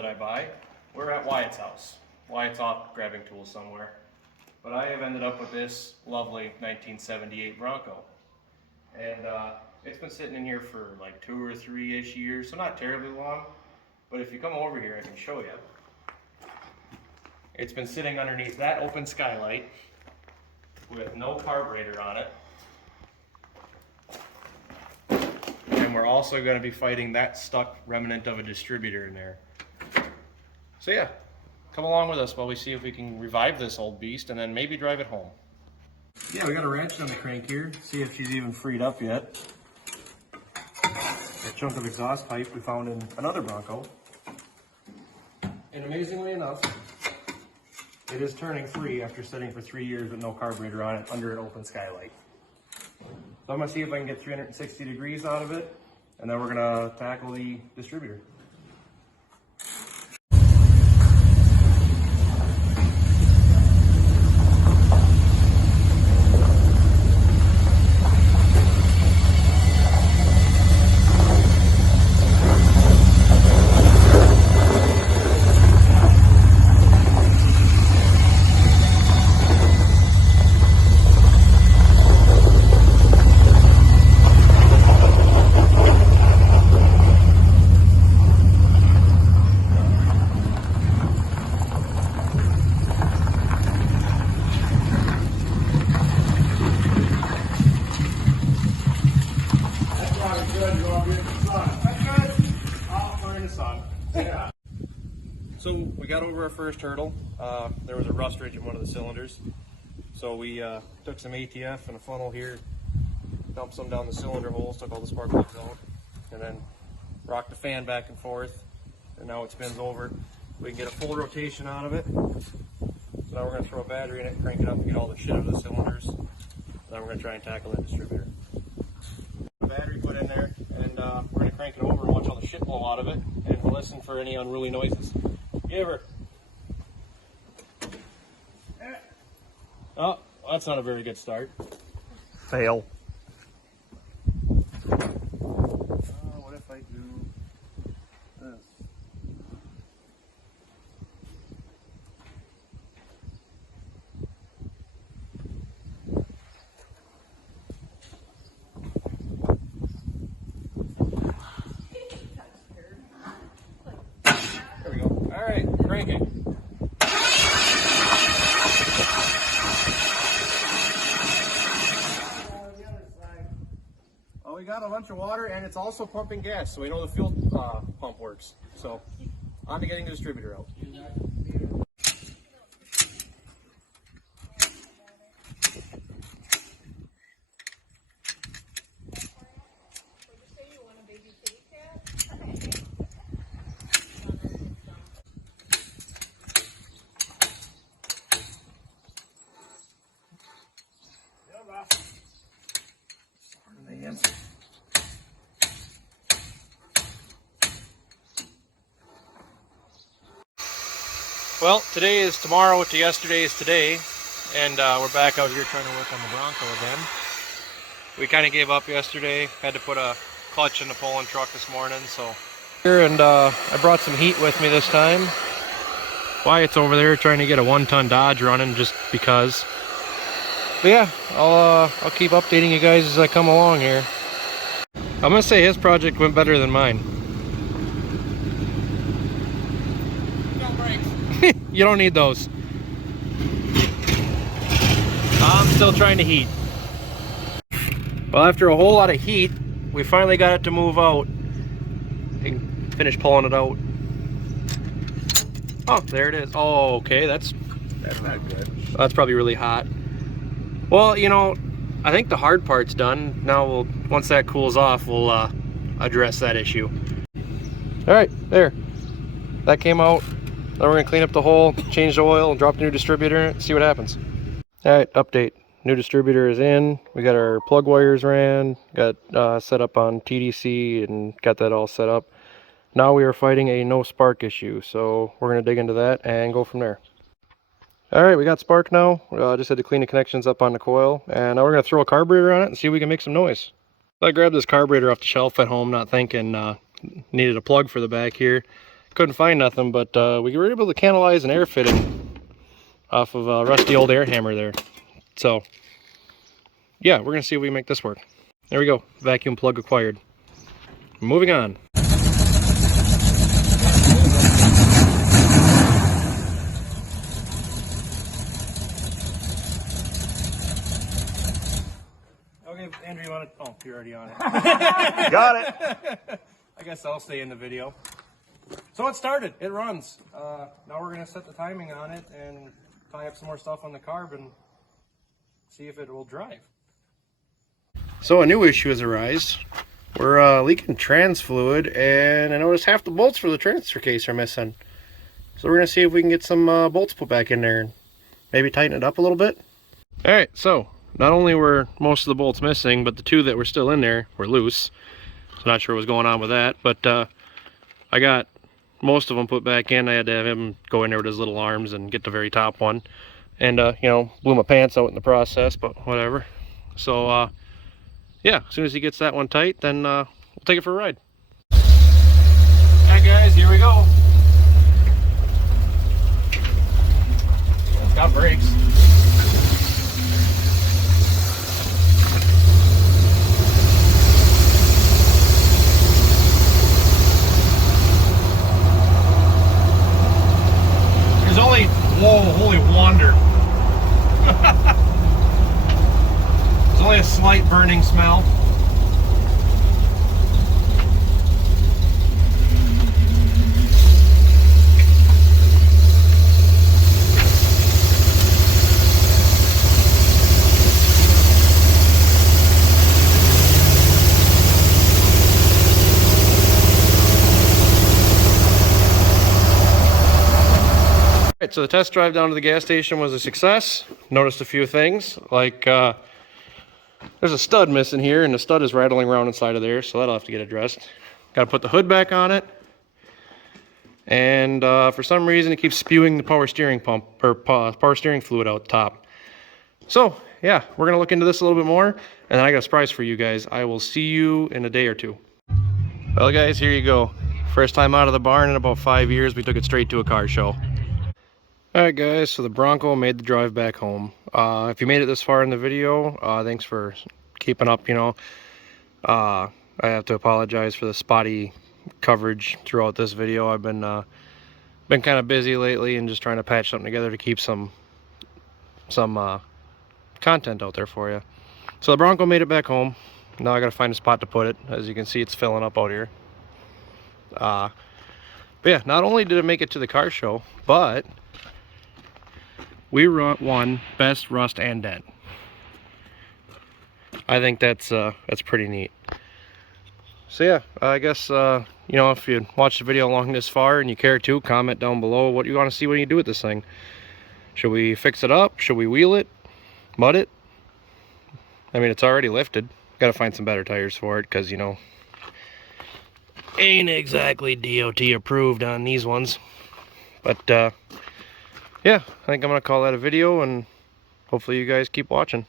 that I buy. We're at Wyatt's house. Wyatt's off grabbing tools somewhere. But I have ended up with this lovely 1978 Bronco. And it's been sitting in here for like 2 or 3-ish years, so not terribly long. But if you come over here, I can show you. It's been sitting underneath that open skylight with no carburetor on it. And we're also going to be fighting that stuck remnant of a distributor in there. So yeah, come along with us while we see if we can revive this old beast and then maybe drive it home. Yeah, we got a ratchet on the crank here. See if she's even freed up yet. A chunk of exhaust pipe we found in another Bronco. And amazingly enough, it is turning free after sitting for 3 years with no carburetor on it under an open skylight. So I'm gonna see if I can get 360 degrees out of it, and then we're gonna tackle the distributor. So we got over our first hurdle. There was a rust ridge in one of the cylinders. So we took some ATF and a funnel here, dumped some down the cylinder holes, took all the spark plugs out, and then rocked the fan back and forth. And now it spins over. We can get a full rotation out of it. So now we're going to throw a battery in it, crank it up, and get all the shit out of the cylinders. And then we're going to try and tackle that distributor. A battery put in there, and we're going to crank it over and watch all the shit blow out of it, and we'll listen for any unruly noises. Give her. Oh, that's not a very good start. Fail. What if I do this? There we go. All right, cranking. Oh, we got a bunch of water, and it's also pumping gas, so we know the fuel pump works. So, on to getting the distributor out. Well, today is tomorrow what yesterday is today, and we're back out here trying to work on the Bronco again. We kind of gave up yesterday, had to put a clutch in the pulling truck this morning, so. Here, and I brought some heat with me this time. Wyatt's over there trying to get a 1-ton Dodge running just because. But yeah, I'll keep updating you guys as I come along here. I'm gonna say his project went better than mine. You don't need those. I'm still trying to heat. Well, after a whole lot of heat, we finally got it to move out and finish pulling it out. Oh, there it is. Oh, okay, that's not good. That's probably really hot. Well, you know, I think the hard part's done. Now once that cools off, we'll address that issue. All right, there. That came out. Then we're gonna clean up the hole, change the oil, and drop the new distributor in it and see what happens. All right, update. New distributor is in. We got our plug wires ran, got set up on TDC, and got that all set up. Now we are fighting a no spark issue, so we're gonna dig into that and go from there. All right, we got spark now. Just had to clean the connections up on the coil, and now we're gonna throw a carburetor on it and see if we can make some noise. I grabbed this carburetor off the shelf at home, not thinking needed a plug for the back here. couldn't find nothing, but we were able to canalize an air fitting off of a rusty old air hammer there. So yeah, we're gonna see if we can make this work. There we go, vacuum plug acquired. Moving on. Okay, Andrew, you want to? Oh, you're already on it. Got it. I guess I'll stay in the video. So it started. It runs. Now we're gonna set the timing on it and tie up some more stuff on the carb and see if it will drive. So a new issue has arisen. We're leaking trans fluid, and I noticed half the bolts for the transfer case are missing. So we're gonna see if we can get some bolts put back in there and maybe tighten it up a little bit. All right, so not only were most of the bolts missing, but the two that were still in there were loose. So not sure what's going on with that, but I got most of them put back in. I had to have him go in there with his little arms and get the very top one, and you know, blew my pants out in the process, but whatever. So yeah, as soon as he gets that one tight, then we'll take it for a ride. Alright guys, here we go. It's got brakes. There's only, whoa, holy wander. There's only a slight burning smell. Alright, so the test drive down to the gas station was a success. Noticed a few things, like there's a stud missing here, and the stud is rattling around inside of there, so that'll have to get addressed. Got to put the hood back on it, and for some reason it keeps spewing the power steering pump, or power steering fluid out the top. So yeah, we're gonna look into this a little bit more, and then I got a surprise for you guys. I will see you in a day or two. Well guys, here you go. First time out of the barn in about 5 years. We took it straight to a car show. Alright guys, so the Bronco made the drive back home. If you made it this far in the video, thanks for keeping up, you know. I have to apologize for the spotty coverage throughout this video. I've been kind of busy lately and just trying to patch something together to keep some content out there for you. So the Bronco made it back home. Now I gotta find a spot to put it. As you can see, it's filling up out here. But yeah, not only did it make it to the car show, but we won Best Rust and Dent. I think that's pretty neat. So yeah, I guess you know, if you watched the video along this far and you care to, comment down below what you want to see when you do with this thing. Should we fix it up? Should we wheel it? Mud it? I mean, it's already lifted. Gotta find some better tires for it, because you know, ain't exactly DOT approved on these ones. But yeah, I think I'm gonna call that a video, and hopefully you guys keep watching.